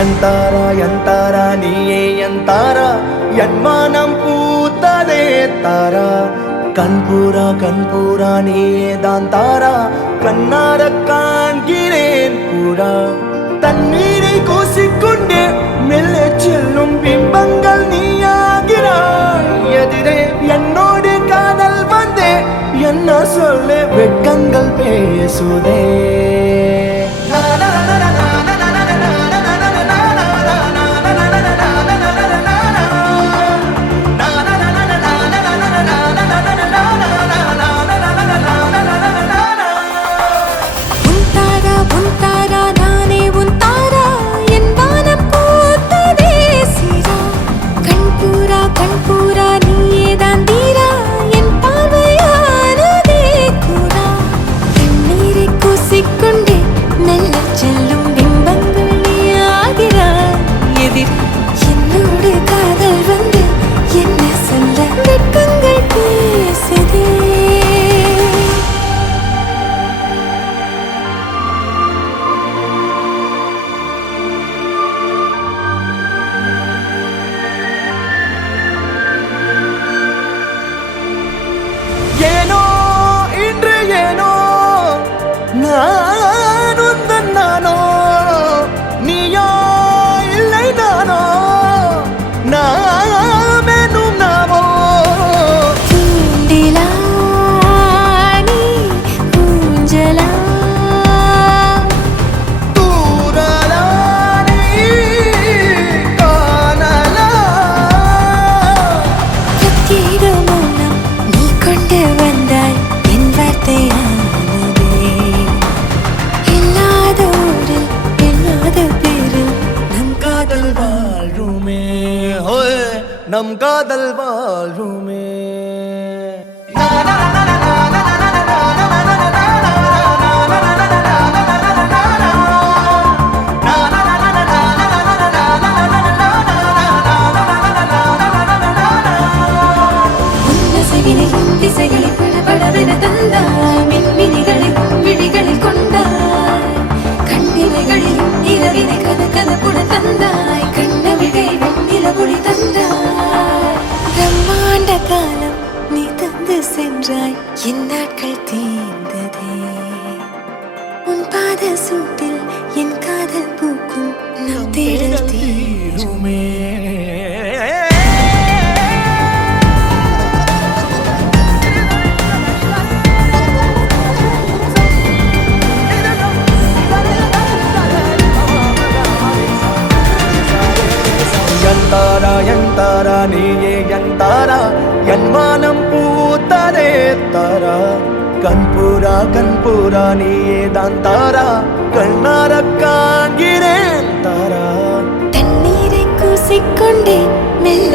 எந்தாரா நீயே எந்தாரா என் மனம் பூத்ததே தாரா கண்பூரா நீயே தான் தாரா கண்ணார காண்கிறேன் பூரா தண்ணீரை கூசிக்கொண்டே மெல்ல செல்லும் பிம்பங்கள் நீயாகிறாய் எதிரே என்னோடு காதல் வந்தே என்ன சொல்ல வெட்கங்கள் பேசுதே நானோ நீயோ இல்லை நானோ நாமெனும் நாமோ தூண்டிலா நீ ஊஞ்சலா தூரலா நீ காணலா பிரத்யேக மௌனம் நீ கொண்டு வந்தாய் என் வார்த்தையா நம் காதல் வாழ்வுமே திசைகளை படபடவென தந்தாய் மின்மினிகளை விழிகளில் கொண்டாய் கண்ணிமைகளில் இரவினை கதகதப்புட தந்தாய் கண்ணவிழை வெண்ணிலவொளி தந்தாய் பிரம்மாண்ட காலம் நீ தந்து சென்றாய் என் நாட்கள் தீர்ந்ததே உன் பாத சூட்டில் என் காதல் பூக்கும் நம் தேடல் தீருமே எந்தாரா நீயே எந்தாரா என் மனம் பூத்ததே தாரா கண்பூரா நீயே தான் தாரா கண்ணார காண்கிறேன் தாரா தண்ணீரை கூசிக்கொண்டே மெல்ல